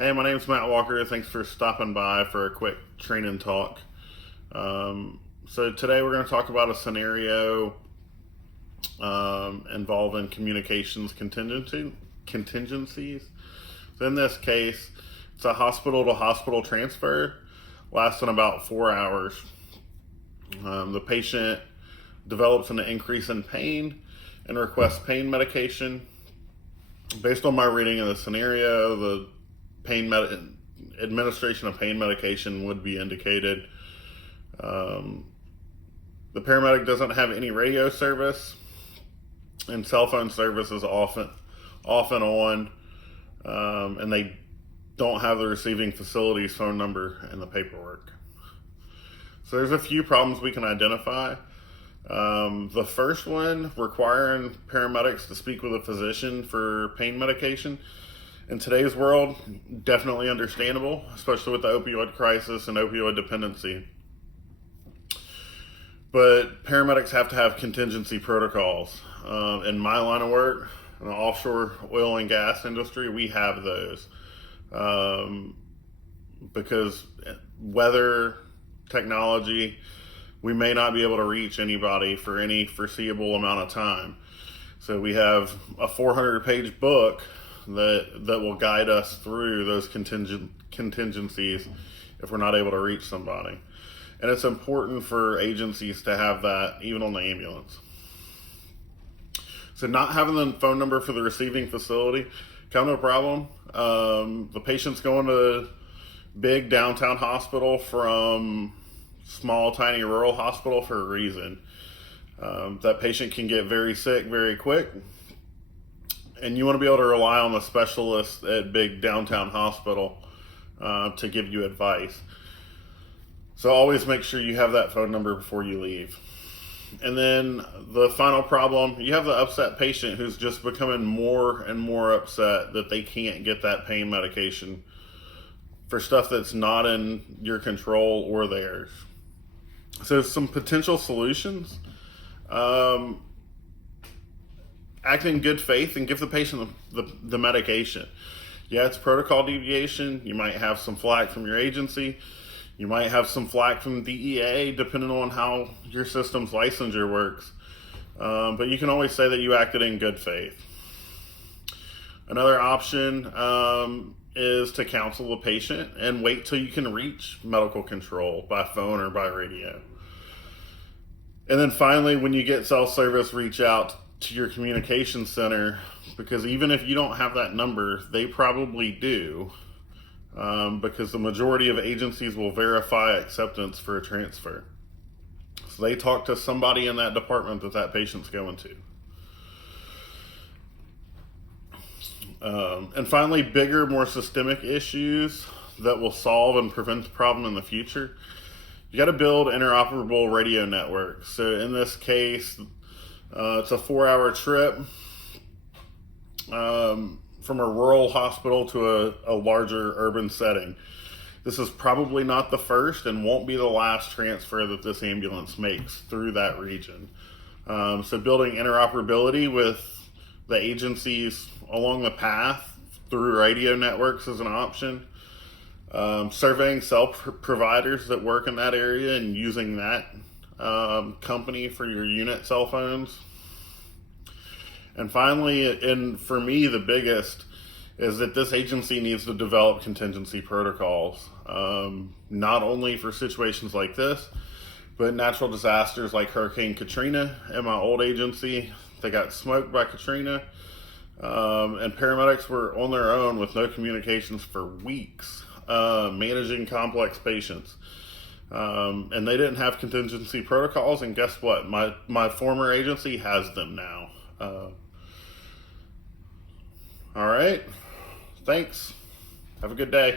Hey, my name's Matt Walker. Thanks for stopping by for a quick training talk. So today we're going to talk about a scenario involving communications contingencies. So in this case, it's a hospital-to-hospital transfer lasting about 4 hours. The patient develops an increase in pain and requests pain medication. Based on my reading of the scenario, the administration of pain medication would be indicated. The paramedic doesn't have any radio service, and cell phone service is often on, and they don't have the receiving facility's phone number in the paperwork. So there's a few problems we can identify. The first one, requiring paramedics to speak with a physician for pain medication. In today's world, definitely understandable, especially with the opioid crisis and opioid dependency. But paramedics have to have contingency protocols. In my line of work, in the offshore oil and gas industry, we have those. Because weather, technology, we may not be able to reach anybody for any foreseeable amount of time. So we have a 400-page book that will guide us through those contingencies if we're not able to reach somebody. And it's important for agencies to have that even on the ambulance. So not having the phone number for the receiving facility, kind of a problem. The patient's going to big downtown hospital from small, tiny rural hospital for a reason. That patient can get very sick very quick, and you want to be able to rely on the specialist at big downtown hospital to give you advice. So always make sure you have that phone number before you leave. And then the final problem, you have the upset patient who's just becoming more and more upset that they can't get that pain medication for stuff that's not in your control or theirs. So some potential solutions. Act in good faith and give the patient the medication. Yeah, it's protocol deviation. You might have some flack from your agency. You might have some flack from DEA, depending on how your system's licensure works. But you can always say that you acted in good faith. Another option is to counsel the patient and wait till you can reach medical control by phone or by radio. And then finally, when you get cell service, reach out to your communication center, because even if you don't have that number, they probably do, because the majority of agencies will verify acceptance for a transfer. So they talk to somebody in that department that patient's going to. And finally, bigger, more systemic issues that will solve and prevent the problem in the future. You got to build interoperable radio networks. So in this case, it's a 4-hour trip from a rural hospital to a larger urban setting. This is probably not the first and won't be the last transfer that this ambulance makes through that region. So building interoperability with the agencies along the path through radio networks is an option. Surveying cell providers that work in that area and using that company for your unit cell phones. And finally, and for me, the biggest is that this agency needs to develop contingency protocols, not only for situations like this, but natural disasters like Hurricane Katrina. At my old agency, they got smoked by Katrina, and paramedics were on their own with no communications for weeks, managing complex patients. And they didn't have contingency protocols, and guess what? My former agency has them now. All right. Thanks. Have a good day.